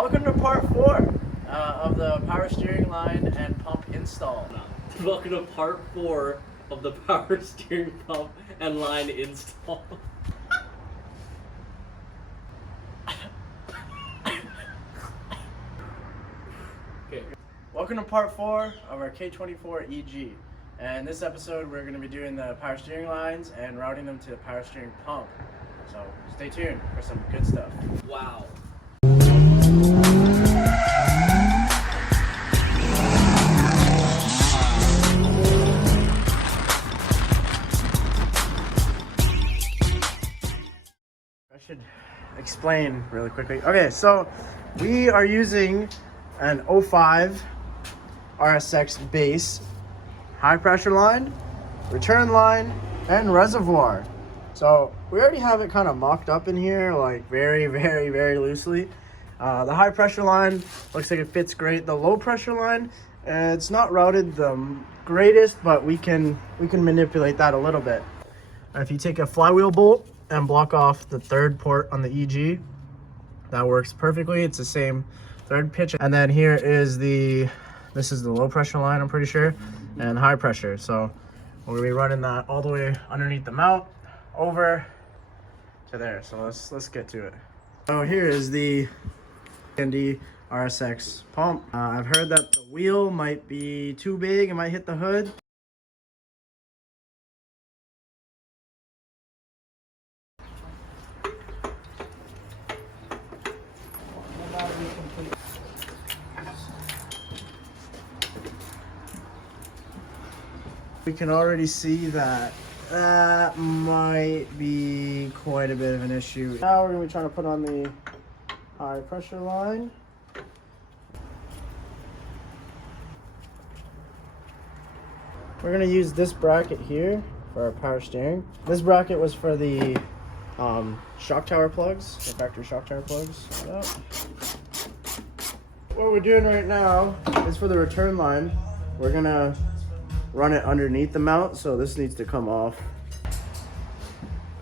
Welcome to part 4 of the power steering line and pump install. Welcome to part 4 of the power steering pump and line install. Okay. Welcome to part 4 of our K24 EG. And this episode we're going to be doing the power steering lines and routing them to the power steering pump. So stay tuned for some good stuff. Wow. I should explain really quickly. Okay, so we are using an 05 RSX base, high pressure line, return line, and reservoir. So we already have it kind of mocked up in here, like very loosely. The high pressure line looks like it fits great. The low pressure line, it's not routed the greatest, but we can manipulate that a little bit. If you take a flywheel bolt and block off the third port on the EG, that works perfectly. It's the same thread pitch. And then here is this is the low pressure line, I'm pretty sure, and high pressure. So we're gonna be running that all the way underneath the mount over to there. So let's get to it. So here is the Andy RSX pump. I've heard that the wheel might be too big, it might hit the hood. We can already see that that might be quite a bit of an issue. Now we're going to be trying to put on the high pressure line. We're going to use this bracket here for our power steering. This bracket was for the shock tower plugs, the factory shock tower plugs. Yep. What we're doing right now is for the return line, we're going to run it underneath the mount, so this needs to come off.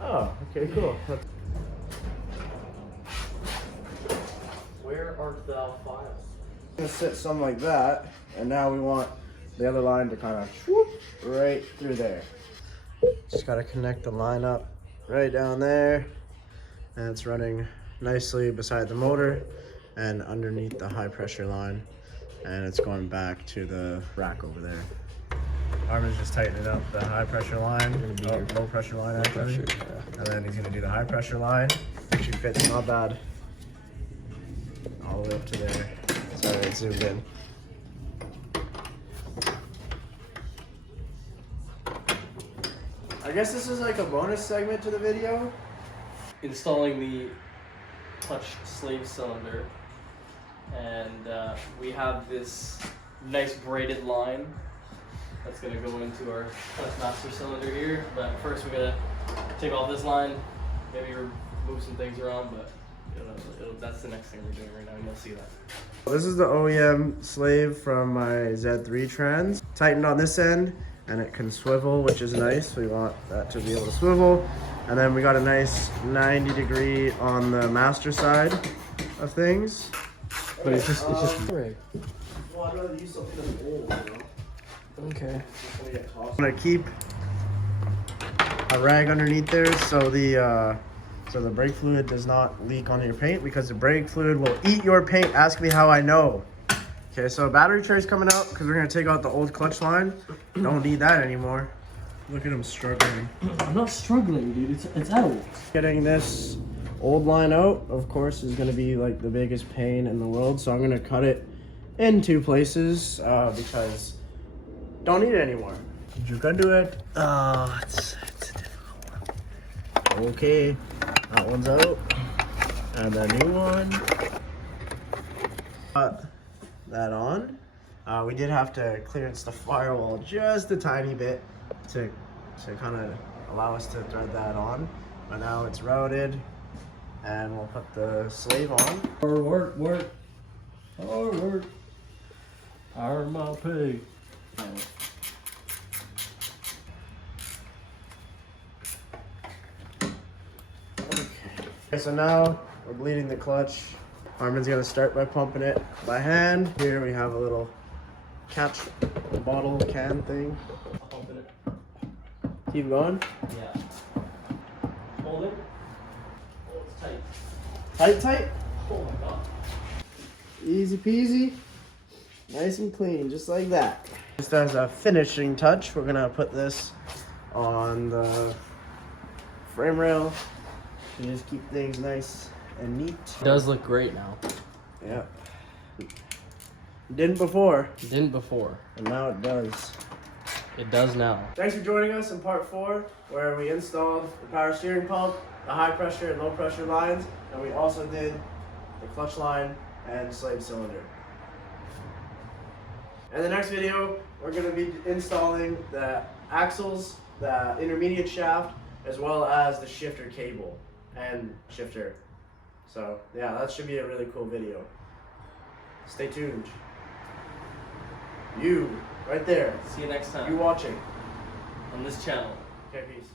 Oh, okay, cool. Where art thou files? I'm gonna sit something like that, and now we want the other line to kind of swoop right through there. Just gotta connect the line up right down there, and it's running nicely beside the motor and underneath the high pressure line, and it's going back to the rack over there. Armin's just tightening up the high pressure line, low pressure line actually. And then he's gonna do the high pressure line. Actually fits not bad. All the way up to there. Sorry, it's zoomed in. I guess this is like a bonus segment to the video. Installing the clutch slave cylinder, and we have this nice braided line that's gonna go into our clutch master cylinder here. But first we gotta take off this line, maybe move some things around, but that's the next thing we're doing right now, and you'll see that. This is the OEM slave from my Z3 Trans. Tightened on this end, and it can swivel, which is nice. We want that to be able to swivel. And then we got a nice 90-degree on the master side of things. But it's just Well, I'd rather use something that's old, you know? okay. I'm gonna keep a rag underneath there so the brake fluid does not leak onto your paint, because the brake fluid will eat your paint. Ask me how I know. Okay, so battery tray's coming out because we're gonna take out the old clutch line. Don't need that anymore. Look at him struggling. I'm not struggling, dude. It's out. Getting this old line out, of course, is gonna be like the biggest pain in the world. So I'm gonna cut it in 2 places because don't need it anymore. You can do it. It's a difficult one. Okay, that one's out. And the new one. Got that on. We did have to clearance the firewall just a tiny bit to kind of allow us to thread that on. But now it's routed, and we'll put the slave on. Hard work. Hard my pay. Okay, so now we're bleeding the clutch Harmon's gonna start by pumping it by hand. Here we have a little catch bottle can thing. Pumping it. Keep going. Yeah. Hold it. Oh, it's tight. Tight, tight. Oh my god. Easy peasy. Nice and clean, just like that. Just as a finishing touch, we're gonna put this on the frame rail to just keep things nice and neat. It does look great now. Yeah. Didn't before, It didn't before. and now it does. It does now. Thanks for joining us in part 4, where we installed the power steering pump, the high pressure and low pressure lines, and we also did the clutch line and slave cylinder. In the next video, we're going to be installing the axles, the intermediate shaft, as well as the shifter cable and shifter. So yeah, that should be a really cool video. Stay tuned. You, right there. See you next time You watching. on this channel. Okay, peace.